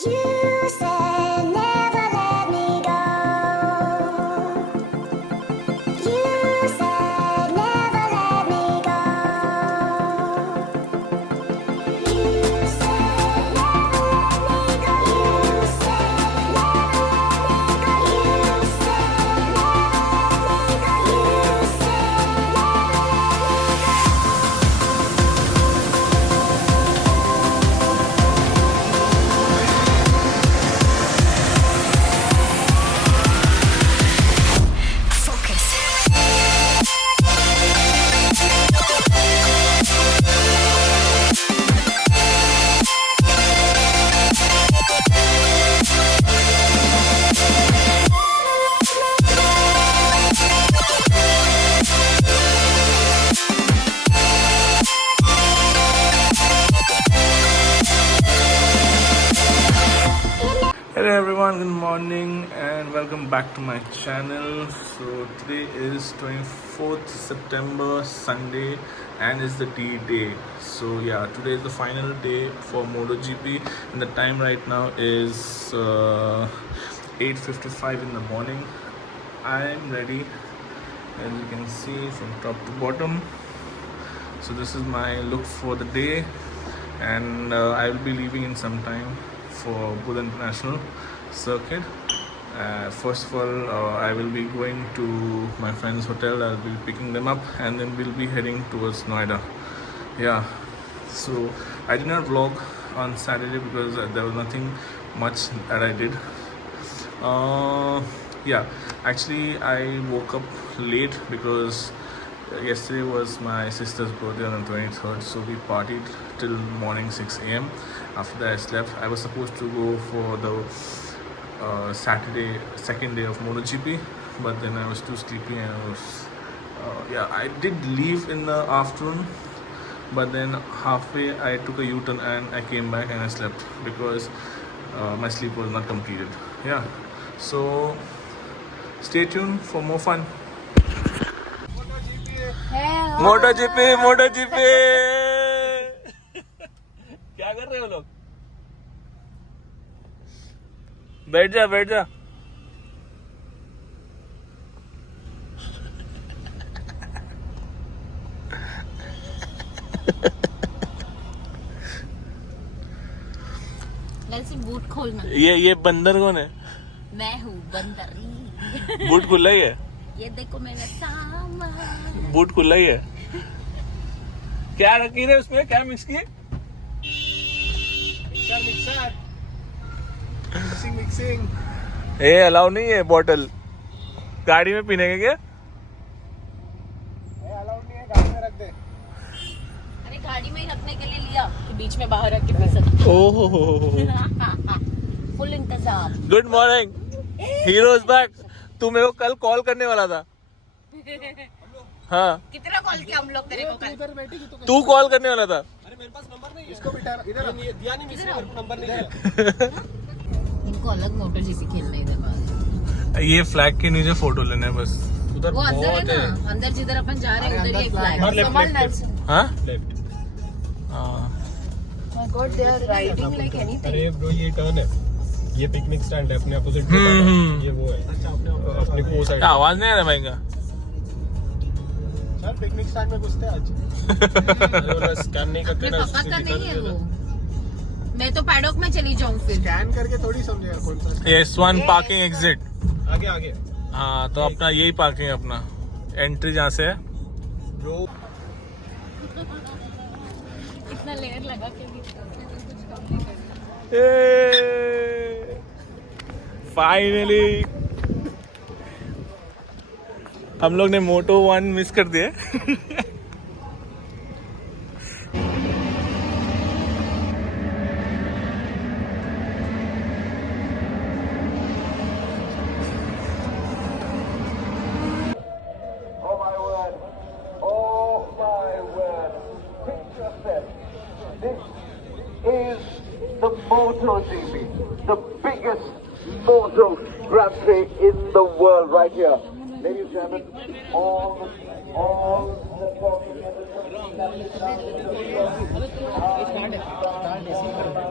You said never let me go. You said never let me go. You said never let me go. You said never let me go. You said never let me go. You said Hello everyone, good morning and welcome back to my channel. So today is 24th September, Sunday, and it's the D-Day. So yeah, today is the final day for MotoGP and the time right now is 8:55 in the morning. I'm ready, as you can see, from top to bottom. So this is my look for the day, and I will be leaving in some time for Buddha International Circuit. First of all, I will be going to my friend's hotel. I'll be picking them up, and then we'll be heading towards Noida. Yeah, so I did not vlog on Saturday because there was nothing much that I did. Yeah, actually I woke up late because yesterday was my sister's birthday on the 23rd, so we partied till morning 6 a.m. After that I slept. I was supposed to go for the Saturday second day of MotoGP, but then I was too sleepy and I did leave in the afternoon, but then halfway I took a U-turn and I came back and I slept because my sleep was not completed. Yeah, so stay tuned for more fun. MotoGP क्या कर रहे हो लोग? बैठ जा बूट खोलना। ये बंदर कौन है? मैं हूँ बंदर। बूट खुला ही है? ये देखो मेरा सामान। बूट खुला ही है? क्या रखी है उसमें? क्या मिक्स की? मिक्सिंग ये अलाउ नहीं है बॉटल गाड़ी में पीने के। क्या अलाउड नहीं है, गाड़ी में रख दे। अरे गाड़ी में ही रखने के लिए लिया कि बीच में बाहर रख के पी सकते। ओहो फुल इंतजाम। Good morning, hero is back. तू मेरे को कल कॉल करने वाला था। हाँ, कितना कॉल किया हम लोग तेरे को कल? उधर बैठेगी तो तू कॉल करने वाला था। अरे मेरे पास नंबर नहीं है, इसको बिठा इधर दिया नहीं, मिस मेरे को नंबर नहीं दिया। इनको अलग मोटोजीपी खेलना ही दे। ये फ्लैग के नीचे फोटो लेना है बस। उधर वो अंदर है ना, अंदर जिधर अपन जा रहे हैं उधर ही एक फ्लैग है। हाँ my God, they are riding like anything. अरे ब्रो, ये टर्न है, ये पिकनिक स्टैंड है अपने अपोजिट। ये वो है अपने को साइड। आवाज नहीं आ रहा भाई का? सर पिकनिक स्टैंड में घुसते आज। स्कैन नहीं करते ना, पापा का नहीं है वो। मैं तो पैडॉक में चली जाऊँ फिर। स्कैन करके थोड़ी समझेगा कौन सा। S1 parking exit. आगे हाँ, तो अपना यही पार्किंग, अपना एंट्री जहाँ से है। ब्रो इतना लेयर लगा के भी फाइनली हम लोग ने Moto1 मिस कर दिया। The MotoGP, the biggest moto Grand Prix in the world right here. Ladies and gentlemen, all the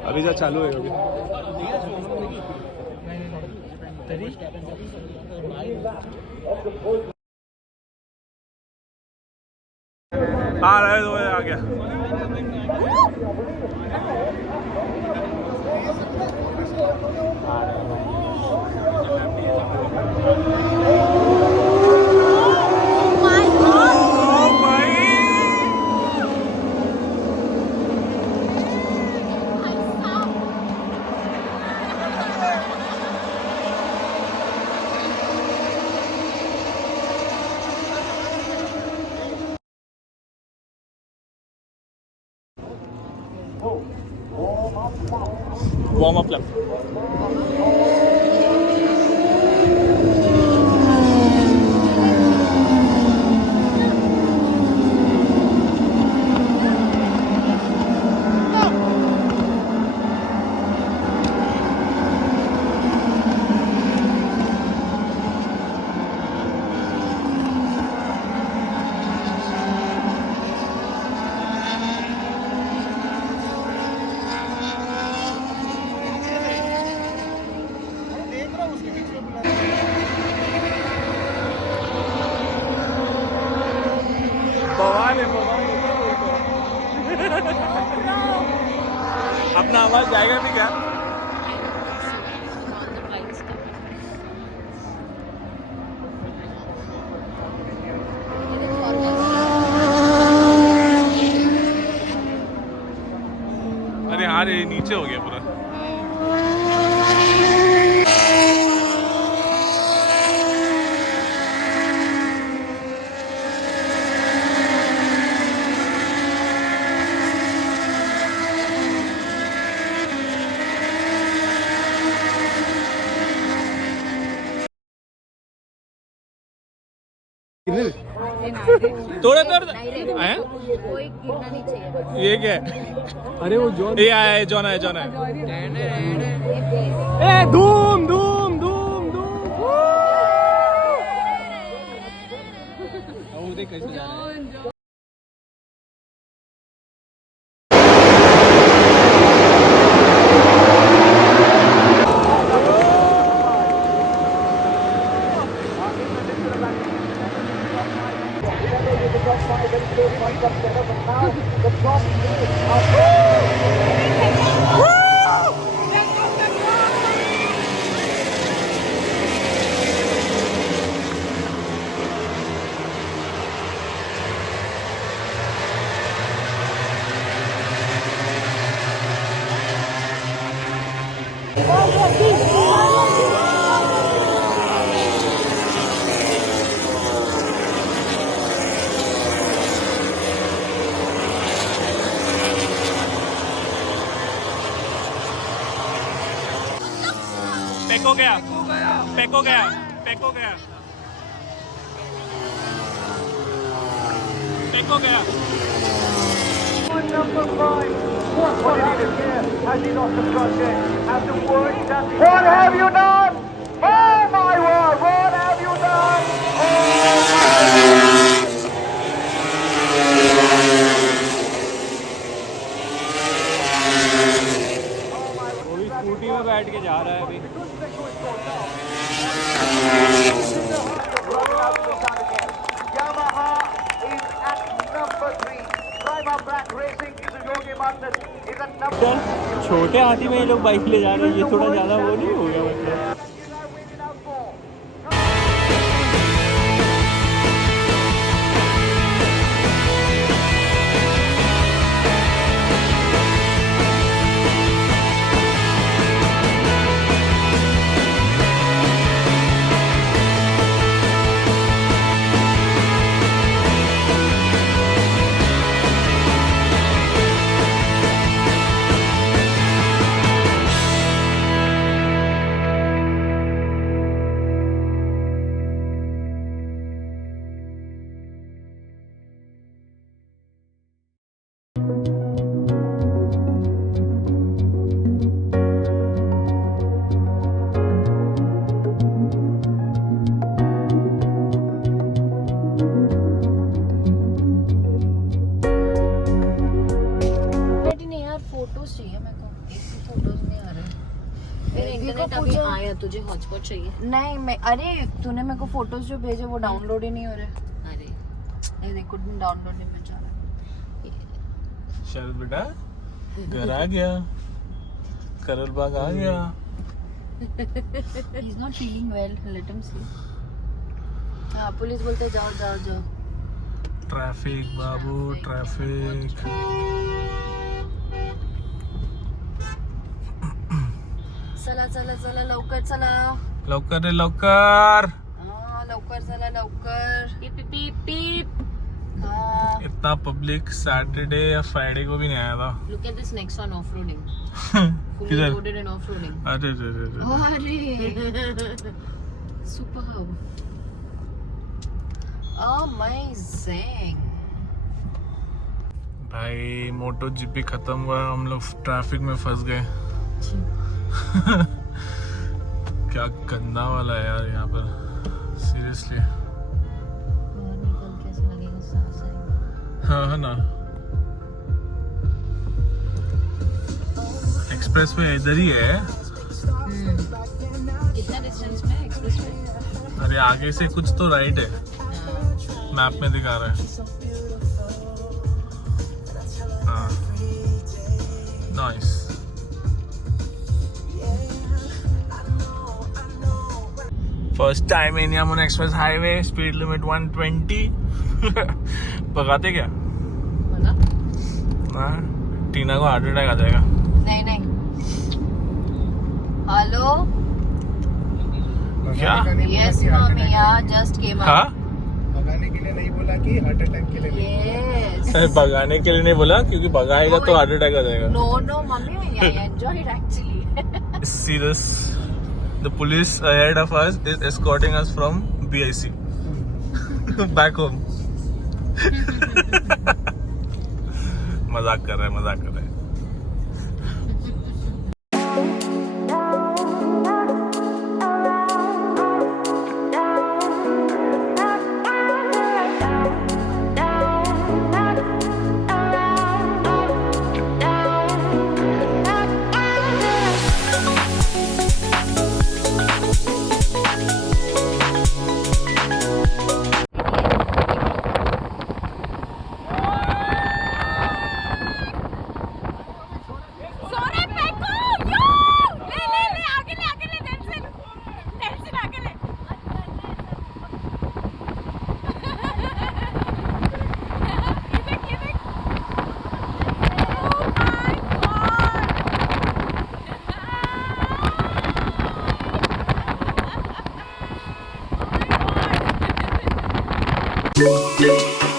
अभी जा चालू है अभी। आ रहा है तो आ गया वार्म अप लैप अपना आवाज जाएगा भी क्या अरे हाँ रे नीचे हो गया पूरा थोड़ा थोड़ा आया कोई गिरना नहीं चाहिए ये क्या है अरे वो जॉन ये आया है जॉन है जॉन है ए धूम धूम धूम धूम वो देख कैसे जा रहा है पेको गया पेको गया पेको गया पेको गया Number 5. What did he do here? Has he lost the project? Has the work done? What have you done? Oh my word! What have you done? वो भी स्कूटी में बैठ के जा रहा है अभी Yamaha is at number 3. Driver Black Racing is a Yogi Mandan is at number. छोटे हाथी में ये लोग बाइक ले जा रहे हैं ये थोड़ा ज्यादा वो नहीं हो गया मतलब फिर बेबी को इंटरनेट अभी पूछो। आया, तुझे हॉटस्पॉट चाहिए? नहीं मैं, अरे तूने मेरे को फोटोज जो भेजे वो डाउनलोड ही नहीं हो रहे। अरे नहीं देखो डाउनलोड नहीं मिल जा रहा। चल बेटा घर आ गया, करल बाग आ गया। He's not feeling well. Let him sleep. हाँ पुलिस बोलते जाओ जाओ जाओ। ट्रैफिक बाबू ट्रैफिक। चला चला चला लवकर चला। लवकर रे लवकर। हाँ लवकर चला लवकर। पीप पीप पीप पीप। हाँ इतना पब्लिक सैटरडे या फ्राइडे को भी नहीं आया था। Look at this Nexon off-roading. Fully किधर? loaded and off-roading. अरे रे रे रे। अरे Superb. अमेजिंग। भाई मोटो जीपी खत्म हुआ, हम लोग ट्रैफिक में फंस गए। क्या गंदा वाला है यार यहाँ पर, सीरियसली। बाहर निकल के ऐसा लगेगा सांस आएगा। हाँ है ना, एक्सप्रेस वे इधर ही है। कितना डिस्टेंस में एक्सप्रेस में? अरे आगे से कुछ तो राइट है, मैप में दिखा रहा है। हाँ nice. First time in Yamuna express highway, speed limit 120। भगाते क्या? बता। हाँ, टीना को हार्ट अटैक आ जाएगा। नहीं नहीं। हेलो। क्या? यस मम्मी यार जस्ट केम हाँ, भगाने के लिए नहीं बोला कि हार्ट अटैक के लिए नहीं। यस। भगाने के लिए नहीं बोला, क्योंकि भगाएगा तो हार्ट अटैक आ जाएगा। No no mummy I enjoy it actually. See this? The police ahead of us is escorting us from BIC back home. मजाक कर रहे हैं, मजाक कर रहे हैं। सोरे पेको यो ले ले ले आगे ले दिल से आगे ले। ये देख Oh my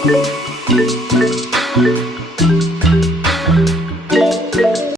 God.